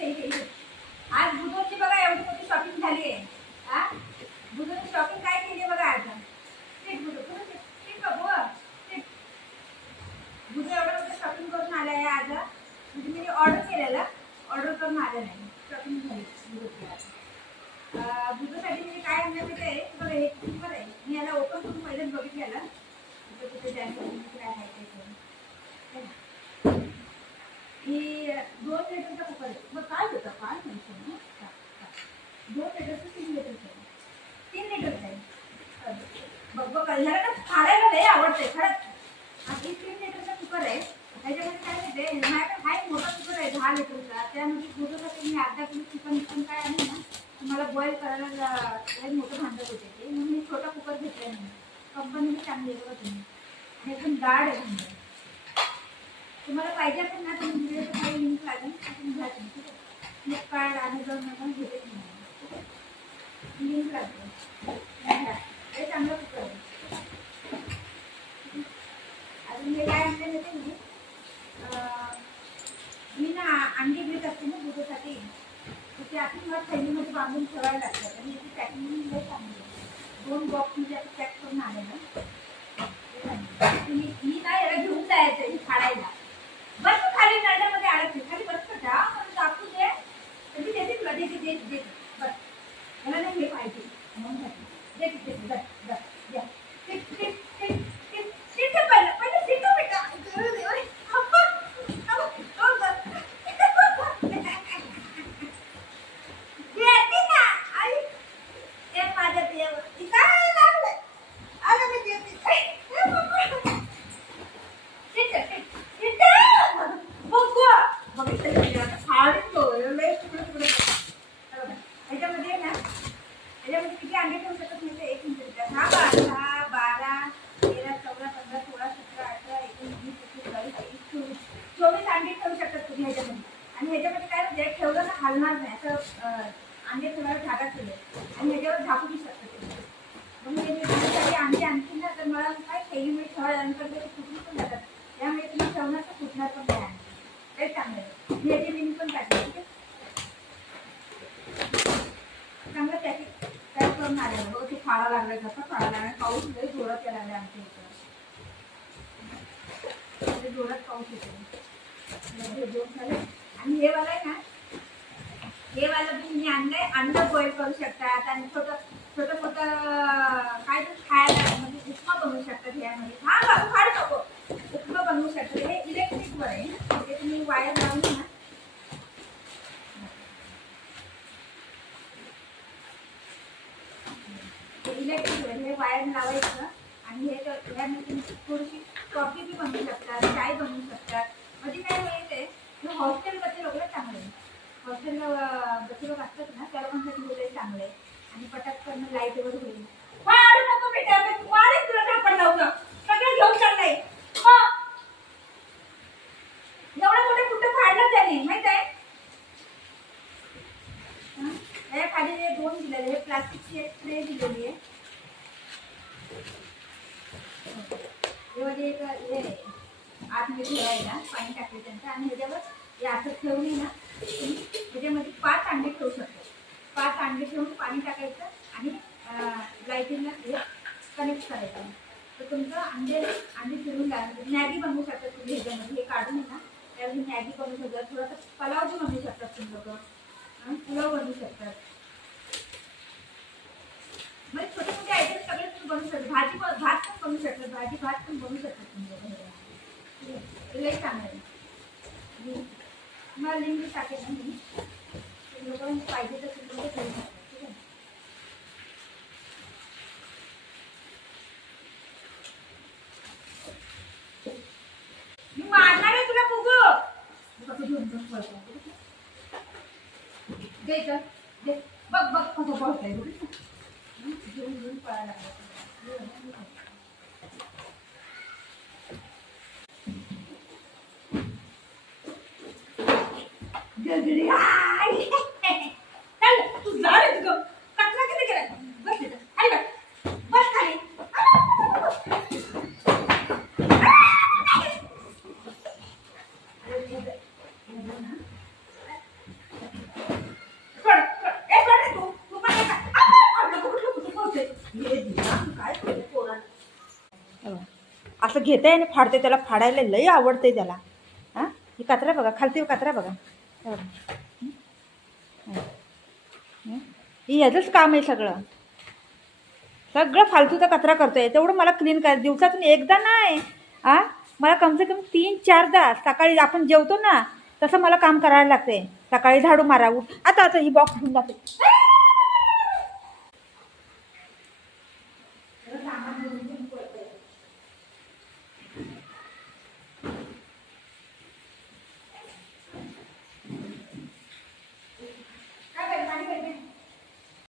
आज बुधवारची बघा एवढी मोठी शॉपिंग झाली आहे. हा बुधवारची शॉपिंग काय केली बघा आज. बुधवार एवढं मोठं शॉपिंग करून आला आहे आज. म्हणजे मी ऑर्डर केलेलं, ऑर्डर करून आलं नाही, शॉपिंग झाली बुधवारची आज. बुधवारसाठी म्हणजे काय आणलं माहिती आहे बघा. हे कुकर आहे, मी याला ओपन करून पहिलेच बघितलेलं कुठे काय आहे ते. ही 2 लिटरचा कुकर आहे. मग काय होतं काय म्हणतो 2 लिटरचं 3 लिटरचं आहे. 3 लिटरचं आहे. बघ बघ ह्याला ना फाडायला लय आवडते खरंच. आणि 3 लिटरचा कुकर आहे. त्याच्यामध्ये काय माहिती माझ्याकडे हा एक मोठा कुकर आहे 10 लिटरचा. त्यामध्ये दुधासाठी मी अर्धा किलो चिकन काय आहे ना मला बॉईल करायला एक मोठं भांडं होते ते, म्हणून मी छोटा कुकर घेतला नाही. कंपनीने चांगली आहे बघा तुम्ही. आणि एकदम जाड आहे भांडं. तुम्हाला पाहिजे असेल ना तुम्ही व्हिडिओचं काही लिंक लागेल तुम्ही घ्या. ठीक आहे, फ्लिपकार्ट ॲमेझॉन घेते तुम्ही लिंक लागते. हे चांगलं कुकर आहे. अजून हे काय आणलं येते मी ना अंडी घेत असते ना दुधासाठी. ते आपण मला थैलीमध्ये बांधून ठेवायला लागतात आणि याची पॅकिंग लई चांगली आहे. 2 बॉक्समध्ये आपण पॅक करून आलेलं. मी ना याला घेऊन जायचं ही फाडायला. बस खाली नळ्यामध्ये अडकते खाली बस का दाखवू दे तर मी देते तुला देते बस. मला नाही हे पाहिजे म्हणून देते पाऊस लई जोरात यायला लागला आमच्या इथं. जोरात पाऊस येतो. आणि हे वाला आहे ना, हे वाला तुम्ही आणलंय अंडा बॉईल करू शकतात आणि छोटं काय तर खायला म्हणजे उपमा बनवू शकतात ह्यामध्ये. हा बाबू फाड नको, उपमा बनवू शकतात. हे इलेक्ट्रिकवर आहे. ते तुम्ही वायर लावली ना इलेक्ट्रिक हे वायर लावायचं आणि हे तुम्ही थोडीशी कॉफी बी बनवू शकतात, चाय बनवू शकतात. म्हणजे काय माहिती आहे हॉस्टेलमध्ये वगैरे चांगलं आहे. हॉस्टेलला बच्चे लोक असतात ना त्या लोकांसाठी वगैरे चांगलं आहे. आणि पटकन लाईटवर होईल. वाढू नको बेटा, वाढेल तुला झापण लावलं सगळं घेऊन चाललंय. एवढं मोठं कुठं फाडलं त्याने माहित आहे. या खाली 2 दिलेले हे प्लास्टिकची एक ट्रे दिलेली आहे. एक हे आतमध्ये ठेवायला पाणी टाकले त्यांचं आणि ह्याच्यावर हे असं ठेवून ना ह्याच्यामध्ये 5 अंडे ठेवू शकतो. 5 अंडे ठेवून पाणी टाकायचं आणि लाईटिंगला हे कनेक्ट करायचं. तर तुमचं अंडे फिरून जाणार. मॅगी बनवू शकतात तुम्ही ह्याच्यामध्ये. हे काढून ना त्यामध्ये मॅगी बनवू शकतात. थोडासा पुलाव बी बनवू शकतात तुम्ही लोक. पुलाव बनवू शकतात. म्हणजे छोटे मोठे आयटम सगळे तुम्ही बनवू शकता. भात पण बनवू शकतात. भात पण बनवू शकतात तुम्ही. लई चांगलं आहे. मला लिंक टाकेल ना मी. लोकांना पाहिजे तर तुम्ही करू शकता. ठीक आहे. मी मारणार आहे तुला बघू. कसं घेऊन दे बघ कसं पळतंय घेऊन पळायला लागलं. तू जा रे तुझं कचरा किती केला. बस खाली बस खाली. असं घेते आणि फाडते, त्याला फाडायला लई आवडते त्याला. हां, ही कचरा बघा, खालती कचरा बघा. हे बघा. ही याचंच काम आहे सगळं. सगळं फालतूचा कचरा करतोय. तेवढं मला क्लीन कर, दिवसातून एकदा नाही. मला कमसे कम 3-4दा सकाळी आपण जेवतो ना तसं मला काम करायला लागते. सकाळी झाडू मारा, उठ. आता ही बॉक्स घेऊन जाते.